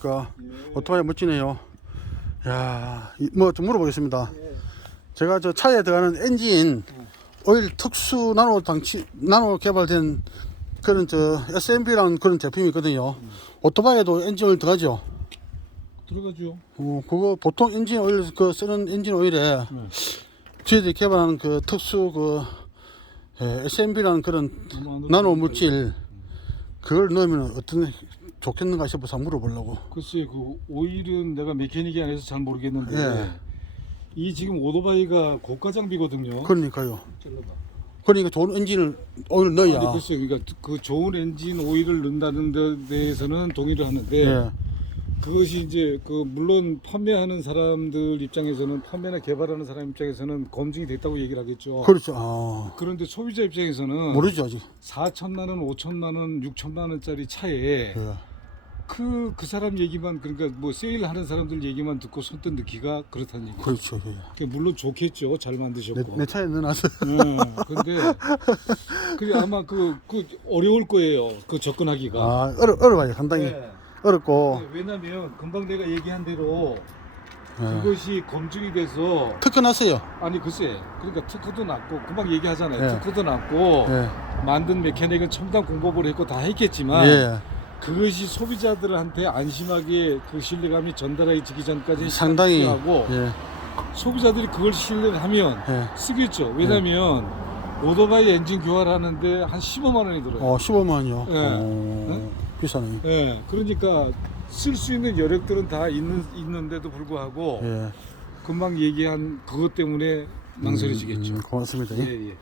안녕하십니까. 오토바이 멋지네요. 야, 뭐 좀 물어보겠습니다. 제가 저 차에 들어가는 엔진 오일 특수 나노 당치 나노 개발된 그런 저 SMB라는 그런 제품이 있거든요. 오토바이에도 엔진 오일 들어가죠. 들어가죠. 어, 그거 보통 엔진 오일 그 쓰는 엔진 오일에 저희들이 개발하는 그 특수 그 예, SMB라는 그런 나노 물질 그걸 넣으면 어떤 좋겠는가 싶어서 물어보려고. 글쎄 그 오일은 내가 메케닉이 아니라서 잘 모르겠는데 예. 이 지금 오토바이가 고가 장비거든요. 그러니까요. 잘라봐. 그러니까 좋은 엔진을 오일 넣어야. 아니 글쎄 그러니까 그 좋은 엔진 오일을 넣는다는 데 대해서는 동의를 하는데 예. 그것이 이제 그 물론 판매하는 사람들 입장에서는 판매나 개발하는 사람 입장에서는 검증이 됐다고 얘기를 하겠죠. 그렇죠. 아, 그런데 소비자 입장에서는 모르죠 아직. 4천만 원, 5천만 원, 6천만 원짜리 차에 예. 그, 그 사람 얘기만 그러니까 뭐 세일하는 사람들 얘기만 듣고 손뜻 넣기가 그렇다는 얘기. 그렇죠. 예. 그게 물론 좋겠죠. 잘 내, 만드셨고. 내 차에 넣어놨어. 네, 근데 그게 아마 그, 그 어려울 거예요. 그 접근하기가. 아, 어려, 어려워요. 상당히 네. 어렵고. 왜냐면 금방 내가 얘기한 대로 예. 그것이 검증이 돼서 특허 났어요. 아니 글쎄 그러니까 특허도 났고 금방 얘기하잖아요. 예. 특허도 났고 예. 만든 메케닉은 첨단 공법을 했고 다 했겠지만 예. 그것이 소비자들한테 안심하게 그 신뢰감이 전달해지기 전까지 상당히. 하고 예. 소비자들이 그걸 신뢰를 하면 예. 쓰겠죠. 왜냐면 오토바이 엔진 교환하는데 한 15만 원이 들어요. 어, 15만요. 예. 어, 비싸네. 예, 그러니까 쓸 수 있는 여력들은 다 있는 있는데도 불구하고 예. 금방 얘기한 그것 때문에 망설여지겠죠. 음, 고맙습니다. 예. 예, 예.